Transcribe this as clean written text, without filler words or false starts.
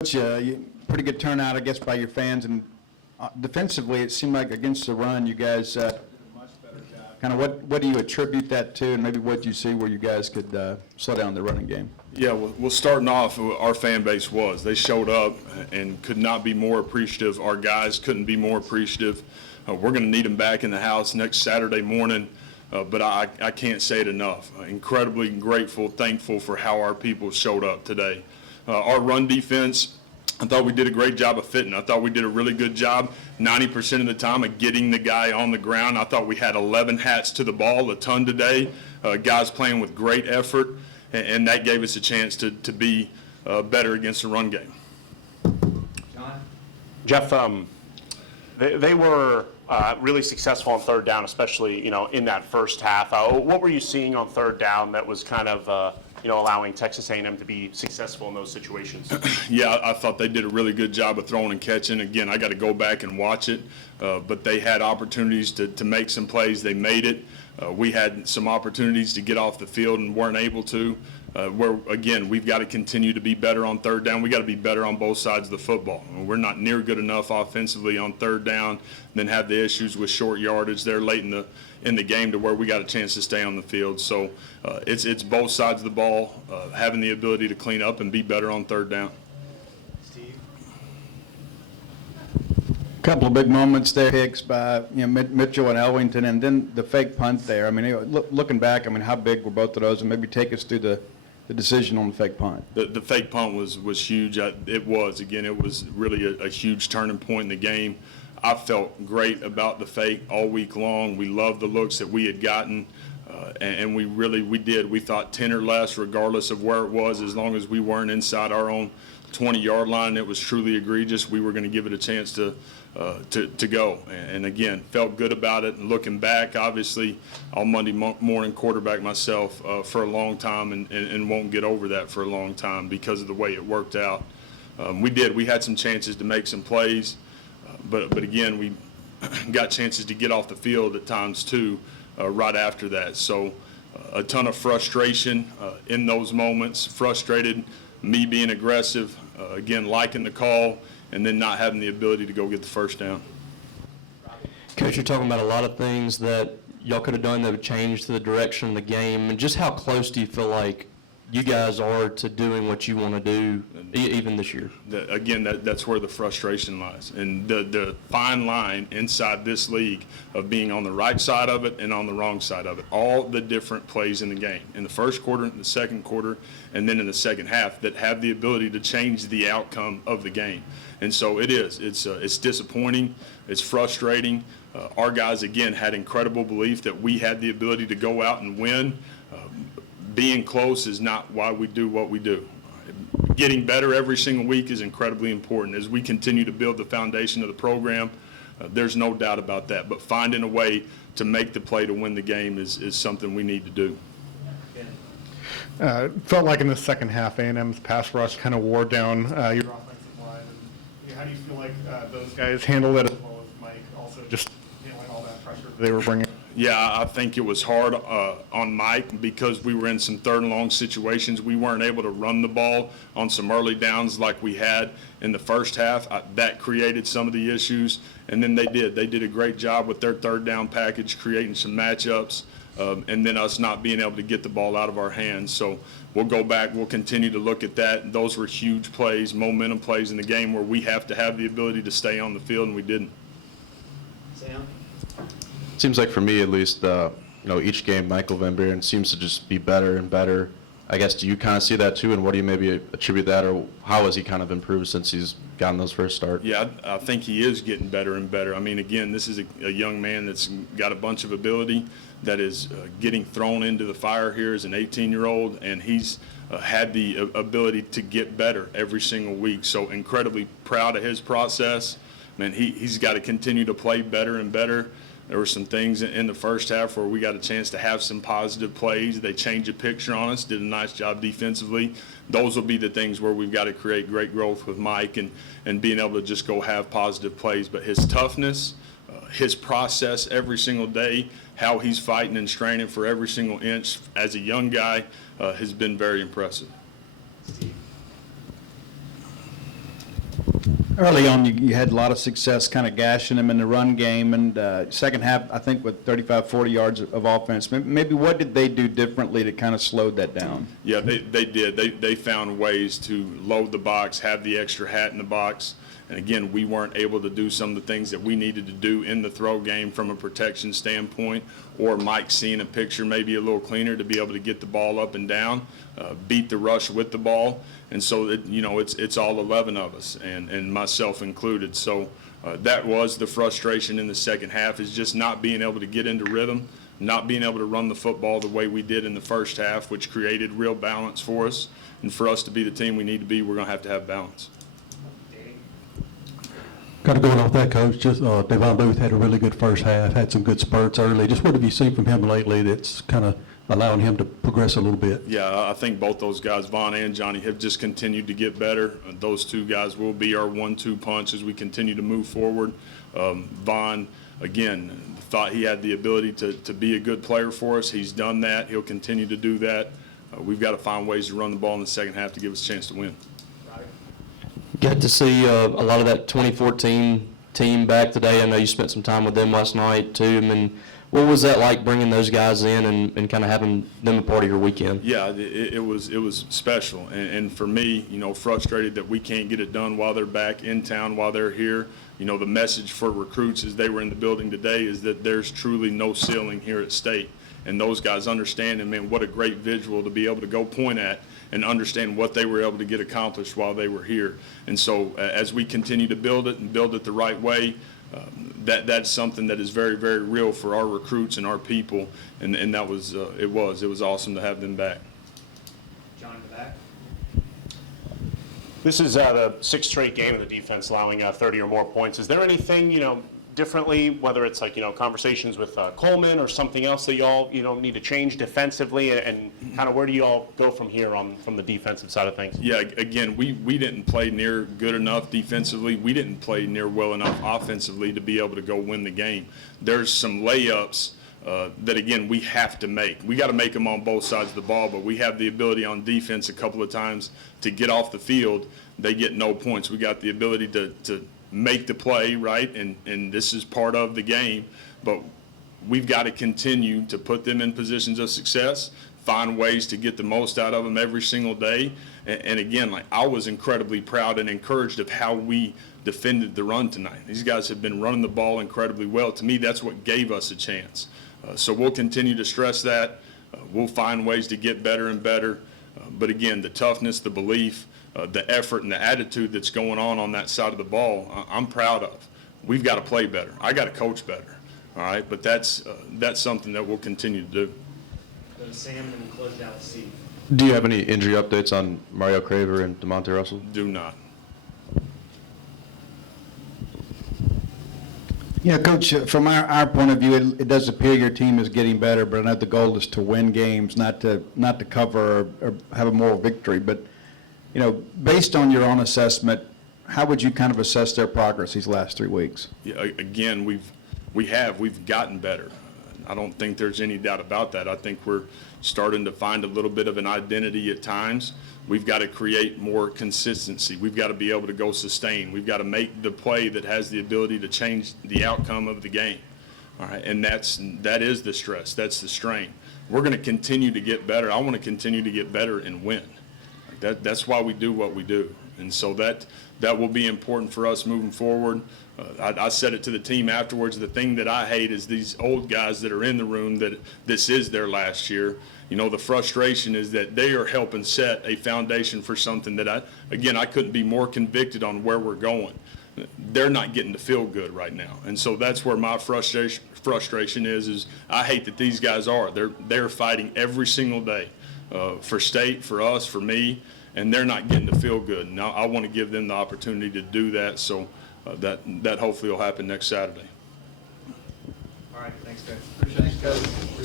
Pretty good turnout, I guess, by your fans, and defensively, it seemed like against the run, you guys did a much better job. Kind of what do you attribute that to, and maybe what do you see where you guys could slow down the running game? Yeah, well, starting off, our fan base they showed up and could not be more appreciative. Our guys couldn't be more appreciative. We're going to need them back in the house next Saturday morning, but I can't say it enough. Incredibly grateful, thankful for how our people showed up today. Our run defense, I thought we did a great job of fitting. I thought we did a really good job 90% of the time of getting the guy on the ground. I thought we had 11 hats to the ball, a ton today. Guys playing with great effort, and that gave us a chance to be better against the run game. John? Jeff, they were really successful on third down, especially in that first half. What were you seeing on third down that was kind of allowing Texas A&M to be successful in those situations? Yeah, I thought they did a really good job of throwing and catching. Again, I got to go back and watch it, but they had opportunities to make some plays. They made it. We had some opportunities to get off the field and weren't able to. Again, we've got to continue to be better on third down. We got to be better on both sides of the football. We're not near good enough offensively on third down, then have the issues with short yardage there late in the game to where we got a chance to stay on the field. So it's both sides of the ball, having the ability to clean up and be better on third down. Steve? A couple of big moments there, picks by Mitchell and Ellington, and then the fake punt there. I mean, looking back, how big were both of those? And maybe take us through the decision on the fake punt. The fake punt was huge. It was really a huge turning point in the game. I felt great about the fake all week long. We loved the looks that we had gotten, and we did. We thought 10 or less, regardless of where it was, as long as we weren't inside our own 20-yard line. It was truly egregious. We were going to give it a chance to go. And again, felt good about it. And looking back, obviously, on Monday morning quarterback myself for a long time and won't get over that for a long time because of the way it worked out. We had some chances to make some plays, but again, we got chances to get off the field at times too right after that. So a ton of frustration in those moments, frustrated, me being aggressive, again, liking the call, and then not having the ability to go get the first down. Coach, you're talking about a lot of things that y'all could have done that would change the direction of the game. And just how close do you feel like you guys are to doing what you want to do even this year? That's where the frustration lies. And the fine line inside this league of being on the right side of it and on the wrong side of it. All the different plays in the game, in the first quarter, in the second quarter, and then in the second half that have the ability to change the outcome of the game. And so it's disappointing, it's frustrating. Our guys, again, had incredible belief that we had the ability to go out and win. Being close is not why we do what we do. Getting better every single week is incredibly important. As we continue to build the foundation of the program, there's no doubt about that. But finding a way to make the play to win the game is something we need to do. Felt like in the second half, A&M's pass rush kind of wore down your offensive line. And, how do you feel like those guys handled it, as well as Mike also just handling all that pressure they were bringing? Yeah, I think it was hard on Mike because we were in some third and long situations. We weren't able to run the ball on some early downs like we had in the first half. That created some of the issues, and then they did a great job with their third down package, creating some matchups, and then us not being able to get the ball out of our hands. So we'll go back, we'll continue to look at that. Those were huge plays, momentum plays in the game where we have to have the ability to stay on the field, and we didn't. Sam? Seems like for me at least, each game Michael Van Buren seems to just be better and better. I guess, do you kind of see that too, and what do you maybe attribute that, or how has he kind of improved since he's gotten those first start? Yeah, I think he is getting better and better. Again, this is a young man that's got a bunch of ability that is getting thrown into the fire here as an 18-year-old, and he's had the ability to get better every single week. So incredibly proud of his process. Man, he's got to continue to play better and better. There were some things in the first half where we got a chance to have some positive plays. They changed the picture on us, did a nice job defensively. Those will be the things where we've got to create great growth with Mike and being able to just go have positive plays. But his toughness, his process every single day, how he's fighting and straining for every single inch as a young guy has been very impressive. Steve? Early on, you had a lot of success kind of gashing them in the run game, and second half, I think with 35, 40 yards of offense. Maybe what did they do differently that kind of slowed that down? Yeah, they did. They found ways to load the box, have the extra hat in the box. And again, we weren't able to do some of the things that we needed to do in the throw game from a protection standpoint, or Mike seeing a picture maybe a little cleaner to be able to get the ball up and down, beat the rush with the ball. And so, it's all 11 of us, and myself included. So that was the frustration in the second half, is just not being able to get into rhythm, not being able to run the football the way we did in the first half, which created real balance for us. And for us to be the team we need to be, we're going to have balance. Kind of going off that, Coach, just Devon Booth had a really good first half, had some good spurts early. Just what have you seen from him lately that's kind of allowing him to progress a little bit? Yeah, I think both those guys, Vaughn and Johnny, have just continued to get better. Those two guys will be our 1-2 punch as we continue to move forward. Vaughn, again, thought he had the ability to be a good player for us. He's done that. He'll continue to do that. We've got to find ways to run the ball in the second half to give us a chance to win. Got to see a lot of that 2014 team back today. I know you spent some time with them last night, too. I mean, what was that like bringing those guys in and kind of having them a part of your weekend? Yeah, it was special. And for me, frustrated that we can't get it done while they're back in town, while they're here. The message for recruits as they were in the building today is that there's truly no ceiling here at State. And those guys understand, and man, what a great visual to be able to go point at and understand what they were able to get accomplished while they were here. And so as we continue to build it and build it the right way, that's something that is very, very real for our recruits and our people. And that was, it was awesome to have them back. John in the back. This is the sixth straight game of the defense allowing 30 or more points. Is there anything, differently, whether it's like, conversations with Coleman or something else that y'all, need to change defensively, and kind of where do y'all go from here from the defensive side of things? Yeah, again, we didn't play near good enough defensively. We didn't play near well enough offensively to be able to go win the game. There's some layups that, again, we have to make. We got to make them on both sides of the ball, but we have the ability on defense a couple of times to get off the field. They get no points. We got the ability to make the play, right, and this is part of the game, but we've got to continue to put them in positions of success, find ways to get the most out of them every single day. And again, I was incredibly proud and encouraged of how we defended the run tonight. These guys have been running the ball incredibly well. To me, that's what gave us a chance. So we'll continue to stress that. We'll find ways to get better and better. But again, the toughness, the belief, the effort and the attitude that's going on that side of the ball, I'm proud of. We've got to play better. I got to coach better, all right? But that's something that we'll continue to do. Go to Sam and then we'll close it out with Steve. Do you have any injury updates on Mario Craver and DeMonte Russell? Do not. Yeah, Coach, from our point of view, it does appear your team is getting better, but I know the goal is to win games, not to cover or have a moral victory. But, based on your own assessment, how would you kind of assess their progress these last 3 weeks? Yeah, again, we've gotten better. I don't think there's any doubt about that. I think we're starting to find a little bit of an identity at times. We've got to create more consistency. We've got to be able to go sustain. We've got to make the play that has the ability to change the outcome of the game. All right, and that is the stress. That's the strain. We're going to continue to get better. I want to continue to get better and win. That's why we do what we do. And so that will be important for us moving forward. I said it to the team afterwards. The thing that I hate is these old guys that are in the room that this is their last year. The frustration is that they are helping set a foundation for something that I couldn't be more convicted on where we're going. They're not getting to feel good right now. And so that's where my frustration is I hate that these guys are. They're fighting every single day for State, for us, for me, and they're not getting to feel good. Now I want to give them the opportunity to do that, so that hopefully will happen next Saturday. All right, thanks, Coach. Appreciate it, Coach.